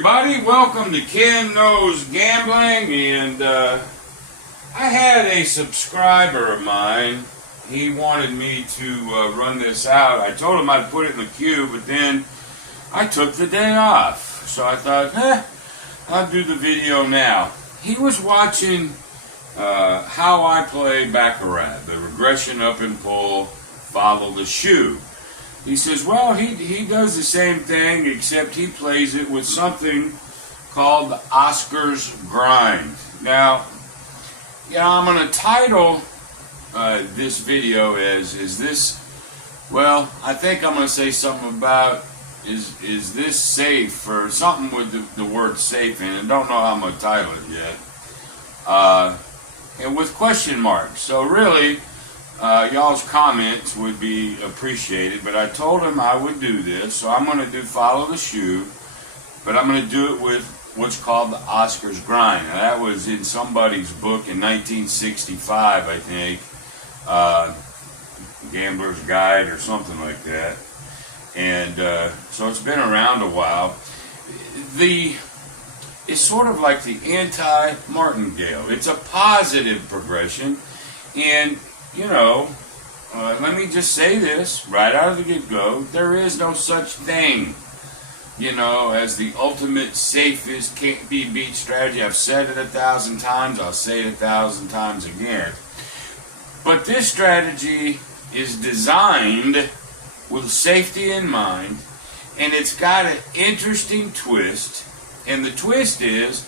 everybody, welcome to Ken Knows Gambling, and I had a subscriber of mine. He wanted me to run this out. I told him I'd put it in the queue, but then I took the day off. So I thought, I'll do the video now. He was watching how I play baccarat, the regression up and pull, follow the shoe. He says, well, he does the same thing, except he plays it with something called the Oscar's grind. Now, I'm going to title this video as, I think I'm going to say something about, is this safe, or something with the word safe in it. I don't know how I'm going to title it yet. And with question marks. So really, y'all's comments would be appreciated, but I told him I would do this, so I'm going to do follow the shoe, but I'm going to do it with what's called the Oscar's grind. Now, that was in somebody's book in 1965, I think, Gambler's Guide or something like that, and so it's been around a while. It's sort of like the anti-martingale. It's a positive progression, and let me just say this right out of the get-go. There is no such thing, as the ultimate safest, can't-be-beat strategy. I've said it 1,000 times. I'll say it 1,000 times again. But this strategy is designed with safety in mind, and it's got an interesting twist. And the twist is,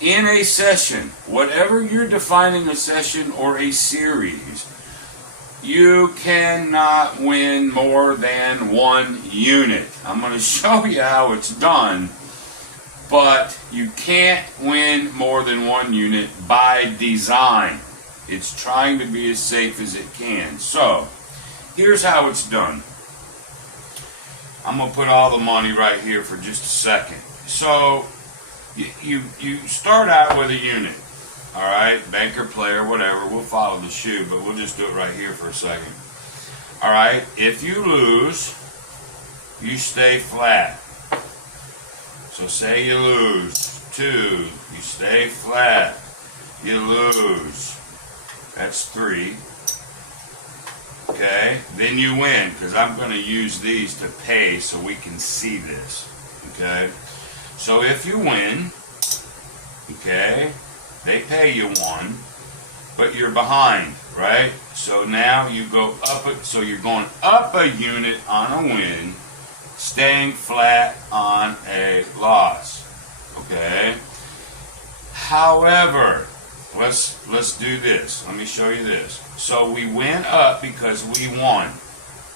in a session, whatever you're defining a session or a series, you cannot win more than one unit. I'm going to show you how it's done, but you can't win more than one unit by design. It's trying to be as safe as it can. So, here's how it's done. I'm going to put all the money right here for just a second. So, you start out with a unit, all right? Banker, player, whatever. We'll follow the shoe, but we'll just do it right here for a second. All right? If you lose, you stay flat. So say you lose 2, you stay flat. You lose. That's 3. Okay? Then you win, because I'm going to use these to pay so we can see this. Okay? So if you win, okay, they pay you 1, but you're behind, right? So now you go up, so you're going up a unit on a win, staying flat on a loss, okay? However, let's do this. Let me show you this. So we went up because we won,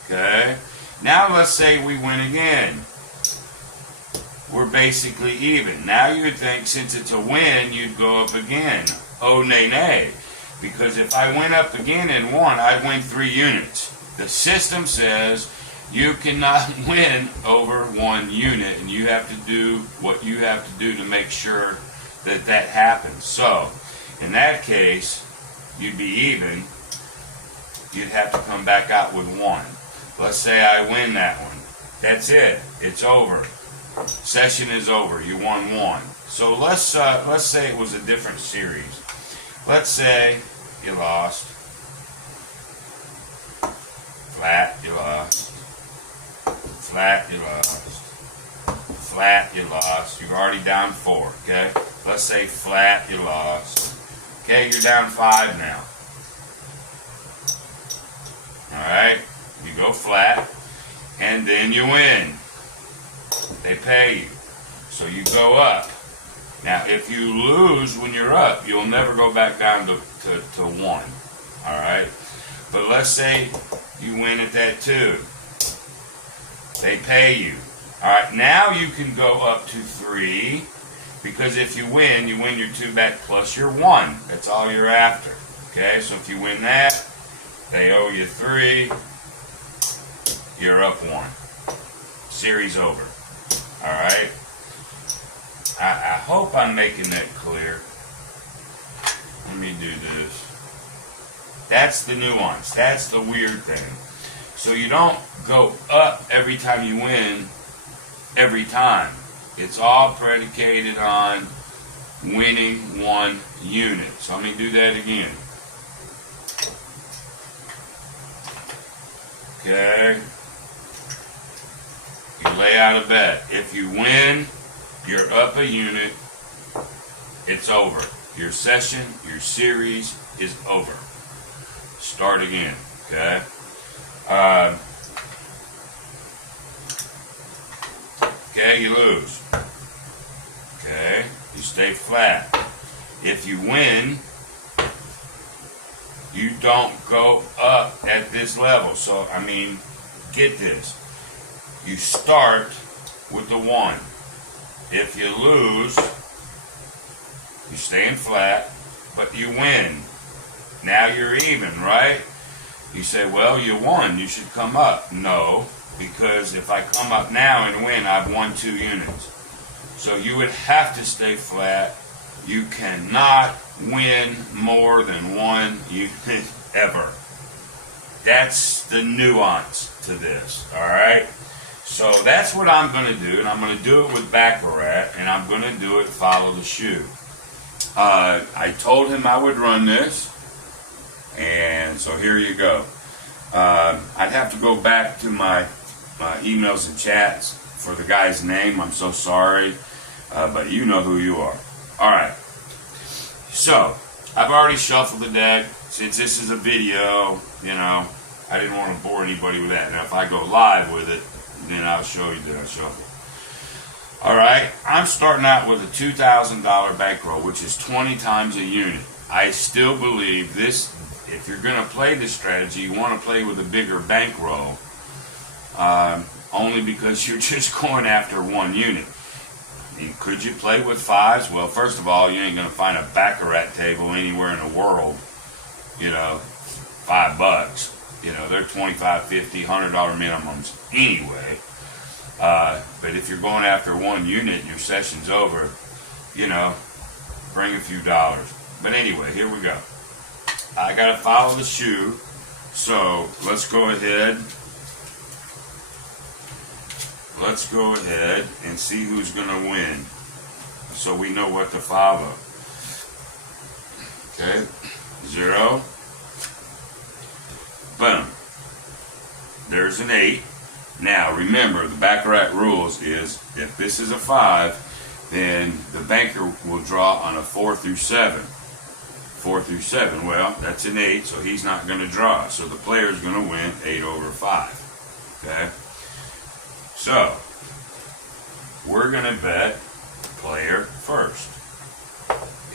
okay? Now let's say we win again. We're basically even. Now you would think, since it's a win, you'd go up again. Oh, nay, nay. Because if I went up again and won, I'd win 3 units. The system says you cannot win over 1 unit, and you have to do what you have to do to make sure that that happens. So, in that case, you'd be even. You'd have to come back out with 1. Let's say I win that one. That's it. It's over. Session is over. You won 1. So let's say it was a different series. Let's say you lost. Flat, you lost. Flat, you lost. Flat, you lost. You're already down 4, okay? Let's say flat, you lost. Okay, you're down 5 now. Alright? You go flat, and then you win. They pay you. So you go up. Now, if you lose when you're up, you'll never go back down to 1. Alright? But let's say you win at that 2. They pay you. Alright, now you can go up to 3, because if you win your 2 back plus your 1. That's all you're after. Okay? So if you win that, they owe you 3. You're up 1. Series over. Alright? I hope I'm making that clear. Let me do this. That's the nuance. That's the weird thing. So you don't go up every time you win every time. It's all predicated on winning 1 unit. So let me do that again. Okay. You lay out a bet. If you win, you're up a unit. It's over. Your session, your series is over. Start again. Okay. Okay, you lose. Okay, you stay flat. If you win, you don't go up at this level. So, I mean, get this. You start with the 1. If you lose, you're staying flat, but you win. Now you're even, right? You say, well, you won. You should come up. No, because if I come up now and win, I've won 2 units. So you would have to stay flat. You cannot win more than 1 unit ever. That's the nuance to this, all right? So that's what I'm going to do, and I'm going to do it with baccarat, and I'm going to do it follow the shoe. I told him I would run this, and so here you go. I'd have to go back to my emails and chats for the guy's name. I'm so sorry, but you know who you are. All right. So I've already shuffled the deck. Since this is a video, you know, I didn't want to bore anybody with that. Now, if I go live with it, then I'll show you that I shuffled. All right. I'm starting out with a $2,000 bankroll, which is 20 times a unit. I still believe this. If you're going to play this strategy, you want to play with a bigger bankroll, only because you're just going after 1 unit. I mean, could you play with 5s? Well, first of all, you ain't going to find a baccarat table anywhere in the world, you know, $5. You know, they're $25, $50, $100 minimums anyway. But if you're going after 1 unit and your session's over, you know, bring a few dollars. But anyway, here we go. I got to follow the shoe, so let's go ahead. Let's go ahead and see who's going to win, so we know what to follow. Okay, 0. Boom. There's an 8. Now, remember, the baccarat rules is if this is a 5, then the banker will draw on a 4 through 7. 4 through 7, well, that's an 8, so he's not going to draw. So the player's going to win 8 over 5. Okay? So, we're going to bet player first.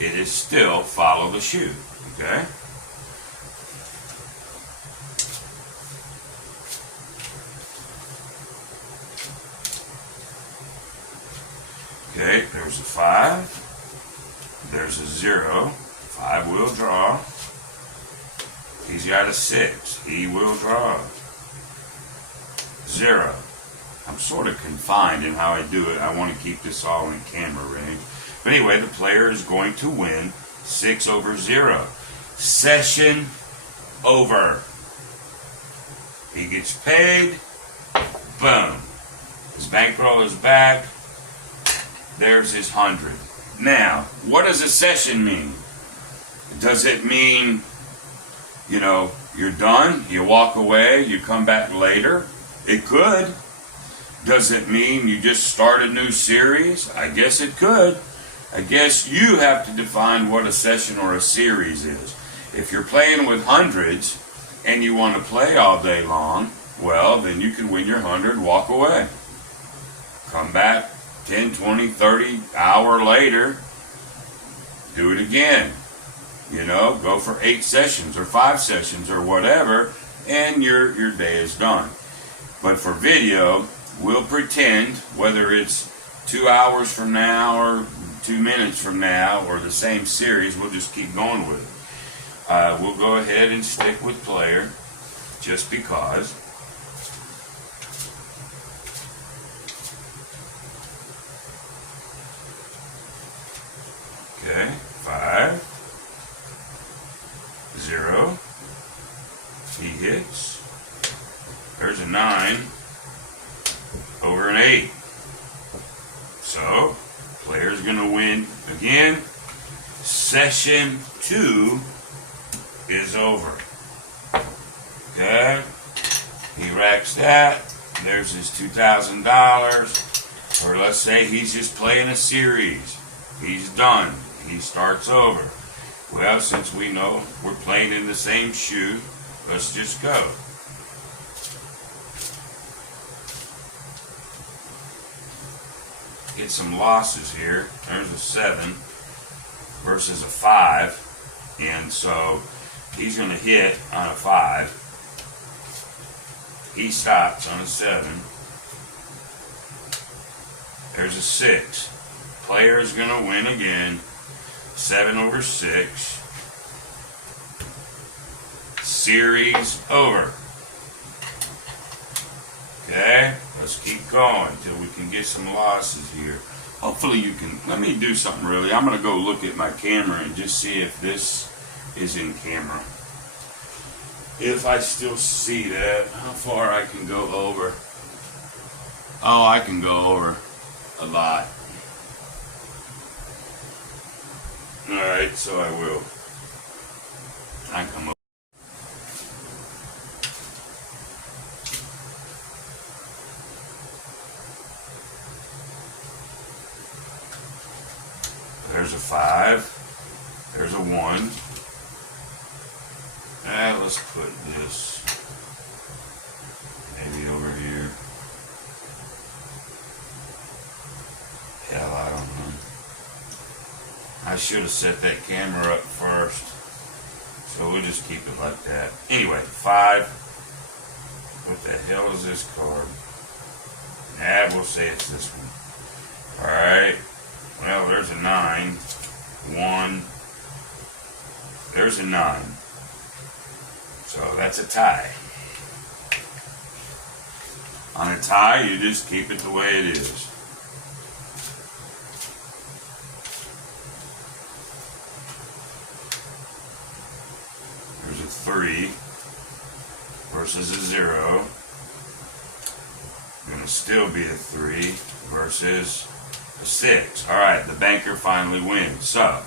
It is still follow the shoe. Okay? Okay, there's a 5. There's a 0. 5 will draw. He's got a 6. He will draw. 0. I'm sort of confined in how I do it. I want to keep this all in camera range. But anyway, the player is going to win 6 over 0. Session over. He gets paid. Boom. His bankroll is back. There's his 100. Now, what does a session mean? Does it mean, you know, you're done, you walk away, you come back later? It could. Does it mean you just start a new series? I guess it could. I guess you have to define what a session or a series is. If you're playing with hundreds and you want to play all day long, well, then you can win your 100, walk away. Come back 10, 20, 30 hour later, do it again. You know, go for 8 sessions or 5 sessions or whatever, and your day is done. But for video, we'll pretend, whether it's 2 hours from now or 2 minutes from now or the same series, we'll just keep going with it. We'll go ahead and stick with player just because. Okay, 5, 0, he hits, there's a 9, over an 8, So, player's going to win again. Session 2 is over. Okay? He racks that. There's his $2,000. Or let's say he's just playing a series. He's done. He starts over. Well, since we know we're playing in the same shoe, let's just go. Get some losses here. There's a 7 versus a 5. And so he's going to hit on a 5. He stops on a 7. There's a 6. Player is going to win again. 7 over 6. Series over. Okay, let's keep going until we can get some losses here. Hopefully you can, let me do something really. I'm going to go look at my camera and just see if this is in camera. If I still see that, how far I can go over. Oh, I can go over a lot. Alright, so I will. I come over. There's a 5. There's a 1. Let's put this maybe over here. Hell, I don't know. I should have set that camera up first. So we'll just keep it like that. Anyway, 5. What the hell is this card? We'll say it's this one. Alright. Well, there's a 9. 1. There's a 9. So that's a tie. On a tie, you just keep it the way it is. There's a 3 versus a 0. Going to still be a 3 versus a 6. Alright, the banker finally wins. So,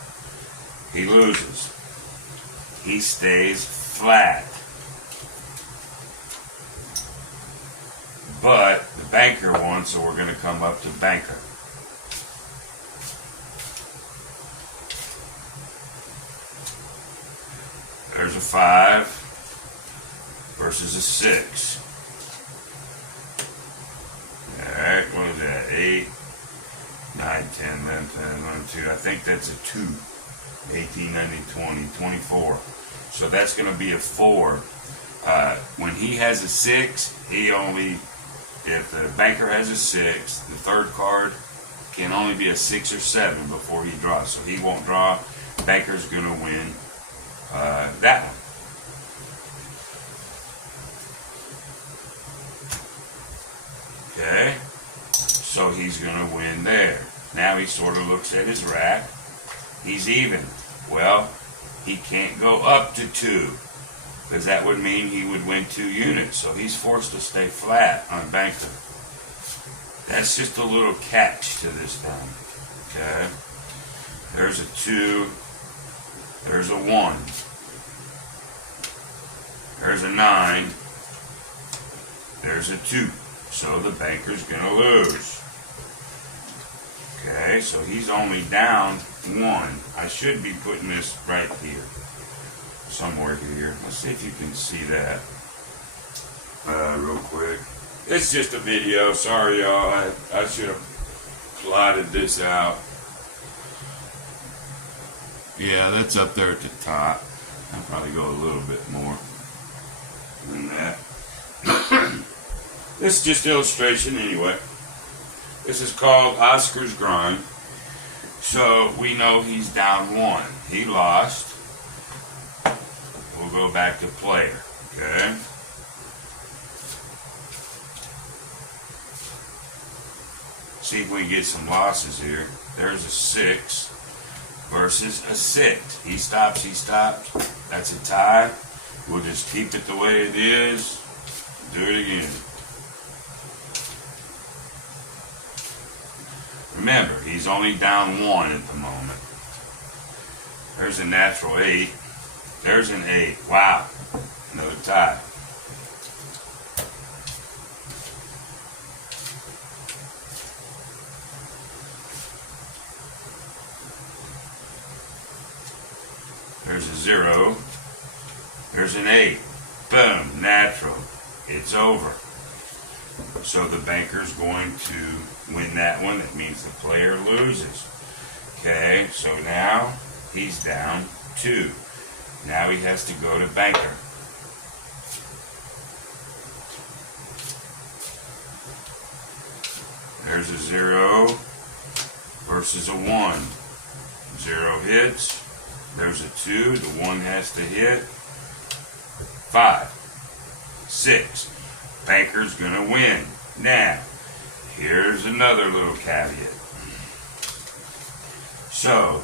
he loses. He stays flat. But the banker won, so we're going to come up to banker. There's a 5 versus a 6. Alright, what is that? 8, 9, 10, 11, 10, 11, 2. I think that's a 2. 18, 19, 20, 24. So that's going to be a 4. When he has a 6, he only, if the banker has a 6, the third card can only be a 6 or 7 before he draws. So he won't draw. Banker's going to win that one. Okay, so he's going to win there. Now he sort of looks at his rack. He's even. Well, he can't go up to 2, because that would mean he would win 2 units. So he's forced to stay flat on banker. That's just a little catch to this thing. Okay, there's a 2. There's a 1. There's a 9. There's a 2. So the banker's going to lose. Okay, so he's only down 1. I should be putting this right here. Somewhere here. Let's see if you can see that real quick. It's just a video. Sorry, y'all. I should have plotted this out. Yeah, that's up there at the top. I'll probably go a little bit more than that. This is just illustration anyway. This is called Oscar's Grind. So we know he's down 1. He lost. We'll go back to player. Okay. See if we can get some losses here. There's a 6 versus a 6. He stops, he stops. That's a tie. We'll just keep it the way it is. Do it again. Remember, he's only down 1 at the moment. There's a natural 8. There's an 8. Wow. Another tie. There's a 0. There's an 8. Boom. Natural. It's over. So the banker's going to win that one. That means the player loses. Okay, so now he's down 2. Now he has to go to banker. There's a 0 versus a 1. 0 hits. There's a 2. The 1 has to hit. 5. 6. Banker's gonna win. Now, here's another little caveat. So,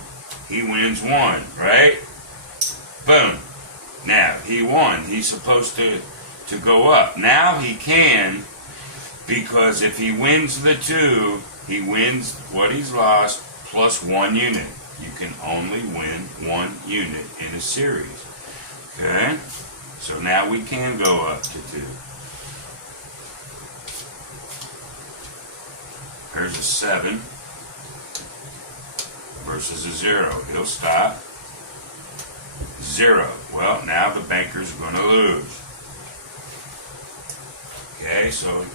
he wins 1, right? Boom. Now, he won. He's supposed to go up. Now he can, because if he wins the 2, he wins what he's lost plus 1 unit. You can only win 1 unit in a series. Okay? So now we can go up to 2. There's a 7 versus a 0. He'll stop. 0. Well, now the banker's going to lose. Okay, so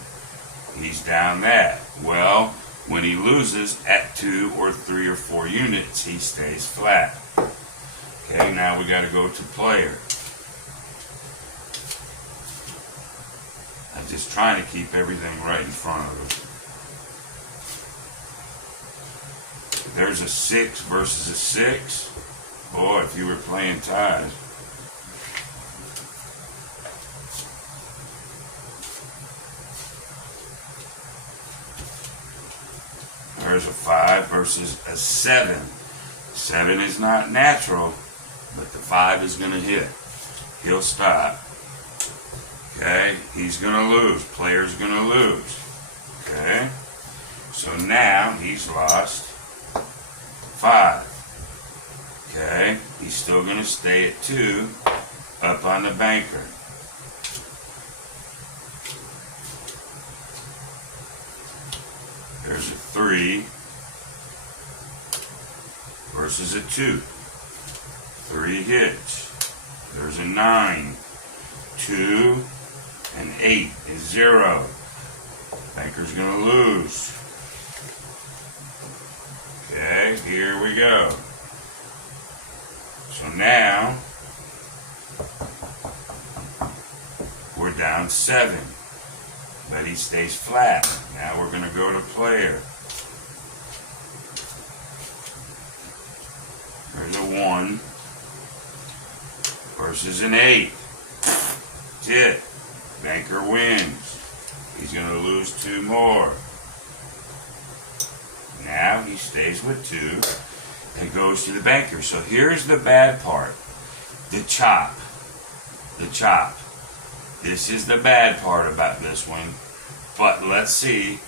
he's down that. Well, when he loses at 2 or 3 or 4 units, he stays flat. Okay, now we got to go to player. I'm just trying to keep everything right in front of us. There's a 6 versus a 6. Boy, if you were playing ties. There's a 5 versus a 7. 7 is not natural, but the 5 is going to hit. He'll stop. Okay, he's going to lose. Player's going to lose. Okay, so now he's lost 5. Okay, he's still going to stay at 2 up on the banker. There's a 3 versus a 2. 3 hits. There's a 9. 2 and 8 is 0. Banker's going to lose. Okay, here we go. So now we're down 7, but he stays flat. Now we're going to go to player. There's a 1 versus an 8. That's it. Banker wins. He's going to lose 2 more. Now he stays with 2 and goes to the banker. So here's the bad part. The chop. The chop. This is the bad part about this one. But let's see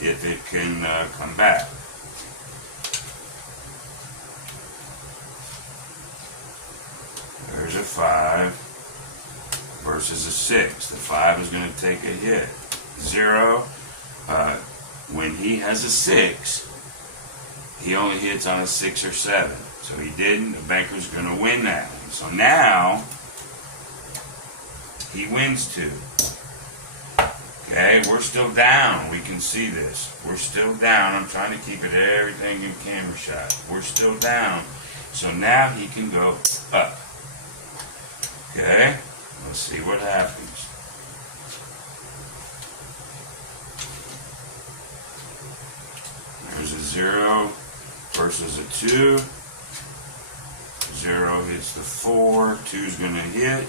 if it can come back. There's a 5 versus a 6. The 5 is going to take a hit. 0. When he has a 6, he only hits on a 6 or 7. So he didn't. The banker's going to win that one. So now he wins 2. Okay, we're still down. We can see this. We're still down. I'm trying to keep it everything in camera shot. We're still down. So now he can go up. Okay, let's see what happens. There's a 0 versus a 2. 0 hits the 4. 2's going to hit.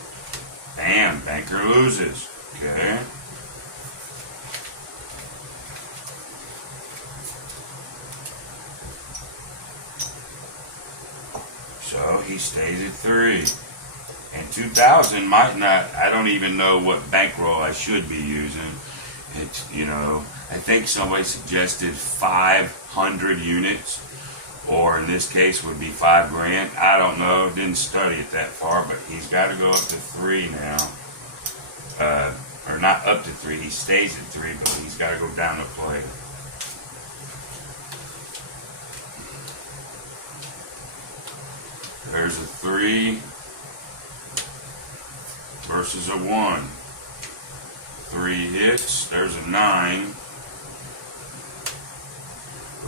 Bam, banker loses. Okay. So he stays at 3. And 2,000 might not, I don't even know what bankroll I should be using. It's, you know, I think somebody suggested 500 100 units, or in this case would be $5,000. I don't know, didn't study it that far, but he's got to go up to 3 now. Or not up to 3, he stays at 3, but he's got to go down a player. There's a 3 versus a 1. 3 hits. There's a 9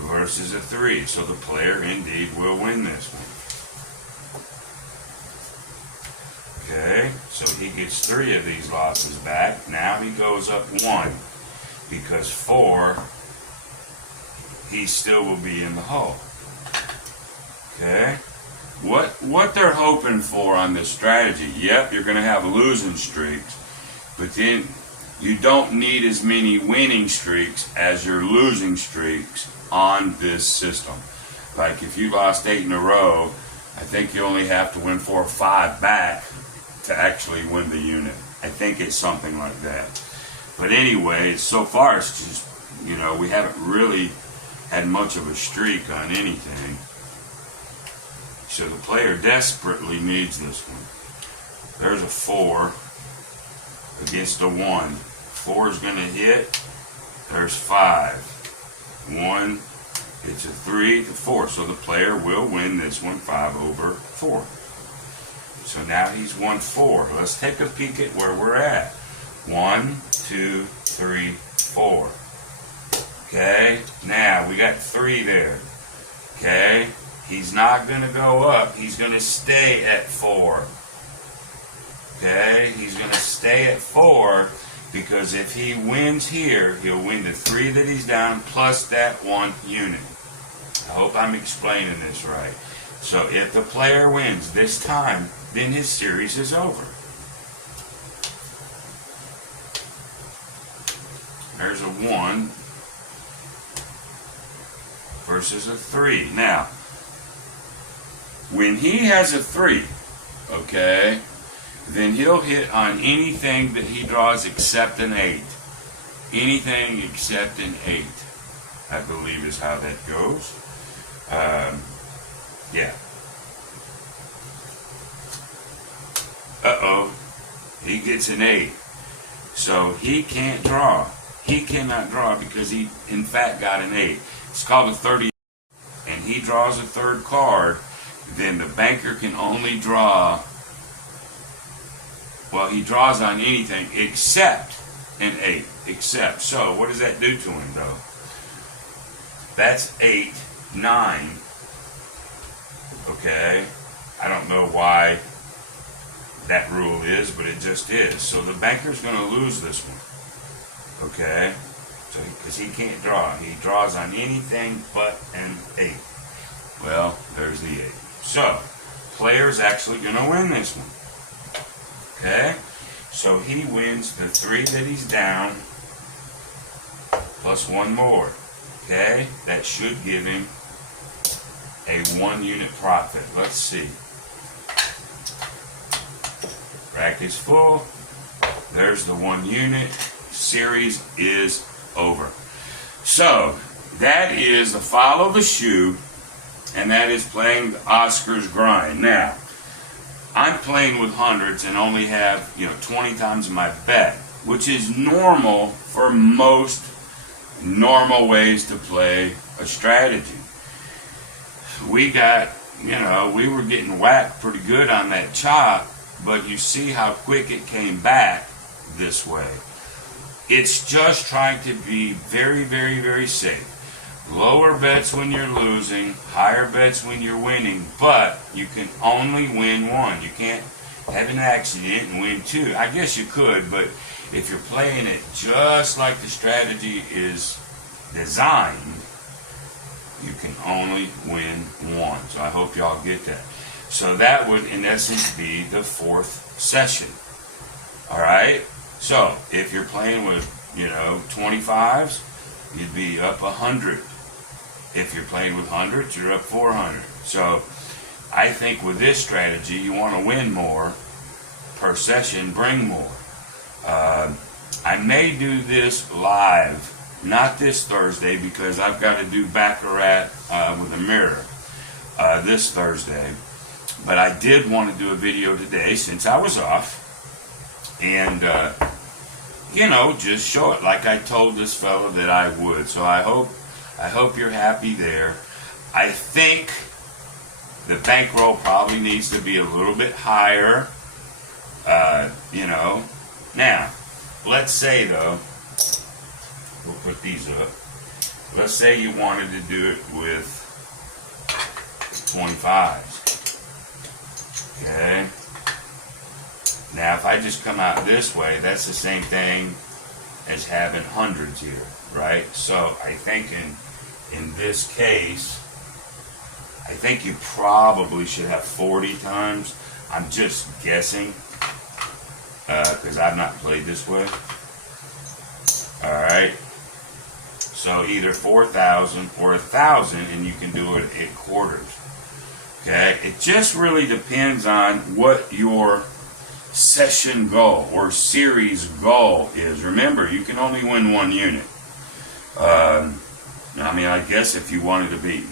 versus a 3. So the player indeed will win this one. Okay, so he gets 3 of these losses back. Now he goes up 1, because 4, he still will be in the hole. Okay, what they're hoping for on this strategy, yep, you're going to have losing streaks, but then you don't need as many winning streaks as your losing streaks on this system. Like if you lost 8 in a row, I think you only have to win 4 or 5 back to actually win the unit. I think it's something like that. But anyway, so far it's just, you know, we haven't really had much of a streak on anything. So the player desperately needs this one. There's a 4 against a 1. 4 is going to hit. There's 5. 1, it's a 3 to 4. So the player will win this one 5 over 4. So now he's won 4. Let's take a peek at where we're at. 1, 2, 3, 4. Okay, now we got 3 there. Okay, he's not going to go up. He's going to stay at 4. Okay, he's going to stay at 4, because if he wins here, he'll win the 3 that he's down plus that 1 unit. I hope I'm explaining this right. So if the player wins this time, then his series is over. There's a 1 versus a 3. Now, when he has a 3, okay, then he'll hit on anything that he draws except an 8. Anything except an 8, I believe is how that goes. Yeah. Uh-oh. He gets an 8. So he can't draw. He cannot draw because he, in fact, got an 8. It's called a 30. And he draws a 3rd card. Then the banker can only draw, well, he draws on anything except an 8. Except. So what does that do to him, though? That's 8, 9. Okay. I don't know why that rule is, but it just is. So the banker's going to lose this one. Okay? So because he can't draw. He draws on anything but an 8. Well, there's the 8. So, player's actually going to win this one. Okay? So he wins the 3 that he's down plus 1 more. Okay? That should give him a 1 unit profit. Let's see. Rack is full. There's the 1 unit. Series is over. So, that is the follow the shoe, and that is playing Oscar's grind. Now, I'm playing with hundreds and only have, 20 times my bet, which is normal for most normal ways to play a strategy. We got, we were getting whacked pretty good on that chop, but you see how quick it came back this way. It's just trying to be very, very, very safe. Lower bets when you're losing, higher bets when you're winning, but you can only win 1. You can't have an accident and win 2. I guess you could, but if you're playing it just like the strategy is designed, you can only win 1. So I hope y'all get that. So that would, in essence, be the 4th session. All right? So if you're playing with, 25s, you'd be up 100. If you're playing with hundreds, you're up 400. So I think with this strategy, you want to win more per session, bring more. I may do this live not this Thursday because I've got to do baccarat with a mirror this Thursday. But I did want to do a video today since I was off, and just show it like I told this fella that I would. So I hope you're happy there. I think the bankroll probably needs to be a little bit higher. Now, let's say though, we'll put these up. Let's say you wanted to do it with 25s. Okay. Now, if I just come out this way, that's the same thing as having hundreds here, right? So I think in this case, I think you probably should have 40 times. I'm just guessing because I've not played this way. All right. So either 4,000 or 1,000, and you can do it at quarters. Okay. It just really depends on what your session goal or series goal is. Remember, you can only win one unit. I guess if you wanted to be,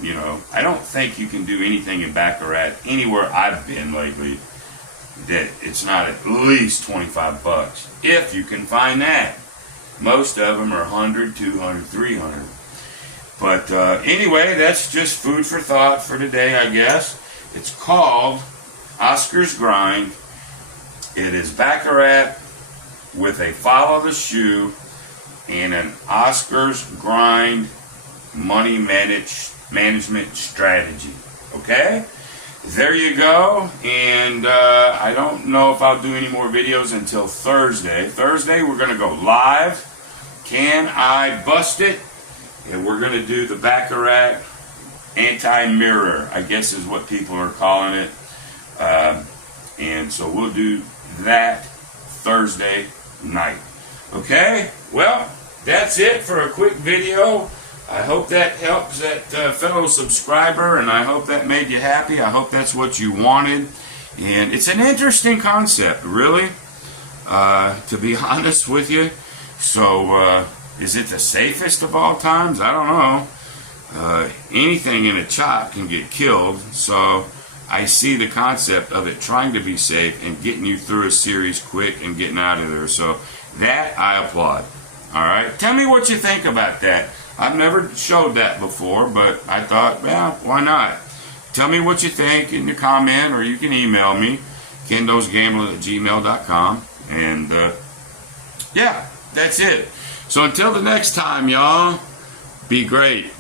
I don't think you can do anything in baccarat anywhere I've been lately that it's not at least 25 bucks. If you can find that. Most of them are 100, 200, 300. But anyway, that's just food for thought for today, I guess. It's called Oscar's Grind. It is baccarat with a follow the shoe and an Oscar's Grind money management strategy. Okay? There you go. And I don't know if I'll do any more videos until Thursday. Thursday, we're going to go live. Can I bust it? And we're going to do the baccarat anti-mirror, I guess is what people are calling it. And so we'll do that Thursday night. Okay? Well, that's it for a quick video. I hope that helps that fellow subscriber, and I hope that made you happy. I hope that's what you wanted. And it's an interesting concept, really, to be honest with you. So, is it the safest of all times? I don't know. Anything in a chop can get killed, so I see the concept of it trying to be safe and getting you through a series quick and getting out of there. So that I applaud. All right, tell me what you think about that. I've never showed that before, but I thought, well, why not? Tell me what you think in the comment, or you can email me, kendosgambling@gmail.com. And yeah, that's it. So until the next time, y'all, be great.